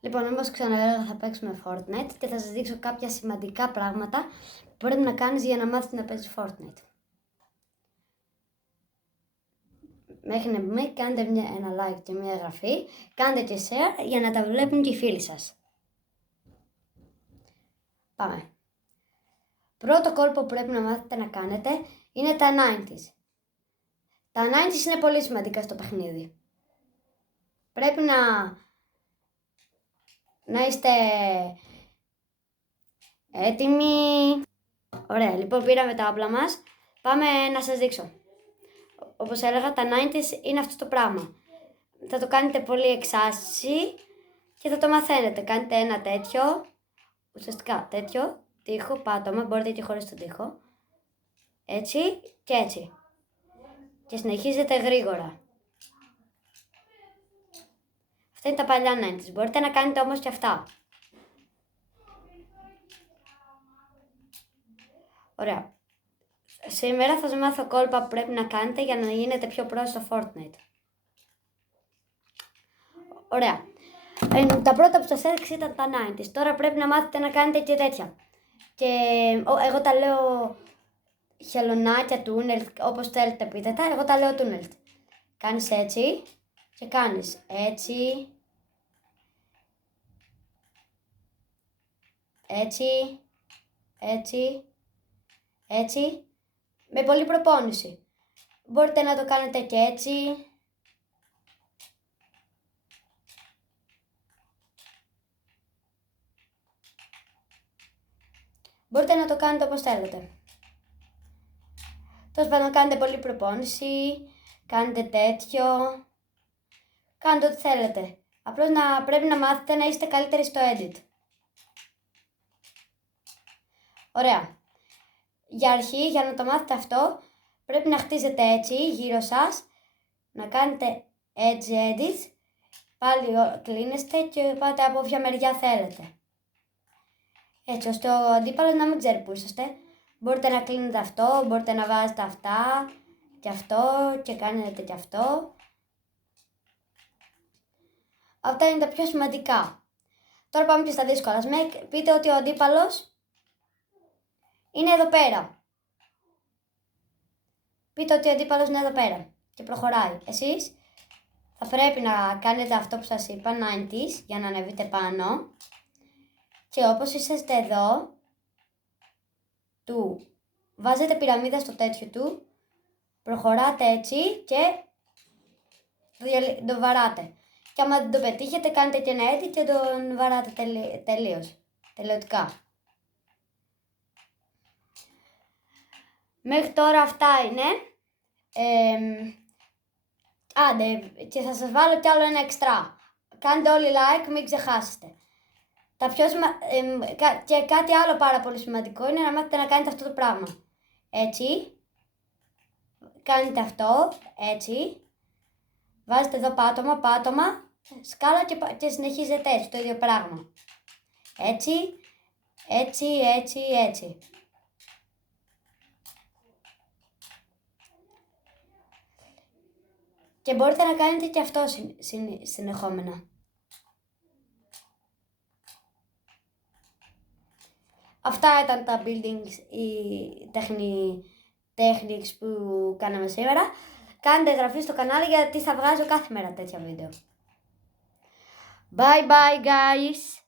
Λοιπόν, όπως ξαναέλεγα, θα παίξουμε Fortnite και θα σας δείξω κάποια σημαντικά πράγματα που πρέπει να κάνεις για να μάθεις να παίζεις Fortnite. Μέχρι να μπούμε, κάντε ένα like και μια εγγραφή, κάντε και share για να τα βλέπουν και οι φίλοι σας. Πάμε. Πρώτο κόλπο που πρέπει να μάθετε να κάνετε είναι τα 90s. Τα 90s είναι πολύ σημαντικά στο παιχνίδι. Πρέπει να είστε έτοιμοι. Ωραία, λοιπόν πήραμε τα όπλα μας. Πάμε να σας δείξω. Όπως έλεγα, τα 90s είναι αυτό το πράγμα. Θα το κάνετε πολύ εξάσιση και θα το μαθαίνετε. Κάνετε ένα τέτοιο, ουσιαστικά τέτοιο, τοίχο, πάτωμα, μπορείτε και χωρίς τον τοίχο. Έτσι και έτσι. Και συνεχίζετε γρήγορα. Αυτά είναι τα παλιά 90s. Μπορείτε να κάνετε όμως και αυτά. Ωραία. Σήμερα θα σας μάθω κόλπα που πρέπει να κάνετε για να γίνετε πιο pro στο Fortnite. Ωραία. Τα πρώτα που σας έδειξα ήταν τα 90s. Τώρα πρέπει να μάθετε να κάνετε και τέτοια. Και εγώ τα λέω χελωνάκια, τούνελ, όπως θέλετε πείτε τα. Εγώ τα λέω τούνελ. Κάνεις έτσι και κάνεις έτσι, έτσι, έτσι, έτσι, με πολλή προπόνηση. Μπορείτε να το κάνετε και έτσι. Μπορείτε να το κάνετε όπως θέλετε. Τέλος πάντων, κάνετε πολλή προπόνηση, κάνετε τέτοιο, κάντε ό,τι θέλετε. Απλώς πρέπει να μάθετε να είστε καλύτεροι στο edit. Ωραία. Για αρχή, για να το μάθετε αυτό, πρέπει να χτίζετε έτσι γύρω σας, να κάνετε edge edit, πάλι κλείνεστε και πάτε από όποια μεριά θέλετε. Έτσι ώστε ο αντίπαλος να μην ξέρει που είσαστε. Μπορείτε να κλείνετε αυτό, μπορείτε να βάζετε αυτά και αυτό και κάνετε και αυτό. Αυτά είναι τα πιο σημαντικά. Τώρα πάμε και στα δύσκολα. Πείτε ότι ο αντίπαλος είναι εδώ πέρα. Πείτε ότι ο αντίπαλος είναι εδώ πέρα και προχωράει. Εσείς θα πρέπει να κάνετε αυτό που σας είπα, 90s, για να ανεβείτε πάνω. Και όπως είσαστε εδώ, του βάζετε πυραμίδα στο τέτοιο του, προχωράτε έτσι και το βαράτε. Και άμα δεν το πετύχετε, κάνετε και ένα edit και τον βαράτε τελειωτικά. Μέχρι τώρα αυτά είναι. Άντε, και θα σας βάλω κι άλλο ένα εξτρά. Κάντε όλοι like, μην ξεχάσετε. Και κάτι άλλο πάρα πολύ σημαντικό είναι να μάθετε να κάνετε αυτό το πράγμα. Έτσι. Κάνετε αυτό, έτσι. Βάζετε εδώ πάτωμα, σκάλα και συνεχίζετε έτσι, το ίδιο πράγμα. Έτσι, έτσι, έτσι, έτσι. Και μπορείτε να κάνετε και αυτό συνεχόμενα. Αυτά ήταν τα buildings, οι techniques που κάναμε σήμερα. Κάντε εγγραφή στο κανάλι γιατί θα βγάζω κάθε μέρα τέτοια βίντεο. Bye bye guys!